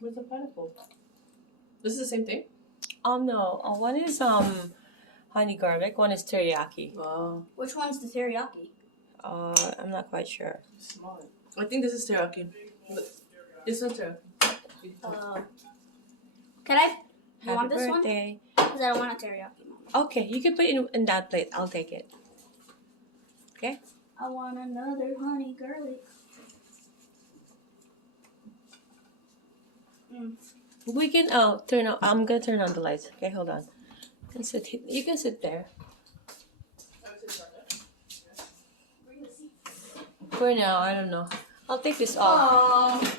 Where's the pineapple? This is the same thing? No. One is honey garlic. One is teriyaki. Wow. Which one's the teriyaki? I'm not quite sure. Small. I think this is teriyaki. This is teriyaki. Can I? You want Happy this one? birthday. Because I don't want a teriyaki, Mama. Okay, you can put it in that plate. I'll take it. Okay? I want another honey garlic. We can turn on. I'm gonna turn on the lights. Okay, hold on. You can sit there. For now, I don't know. I'll take this off. Oh.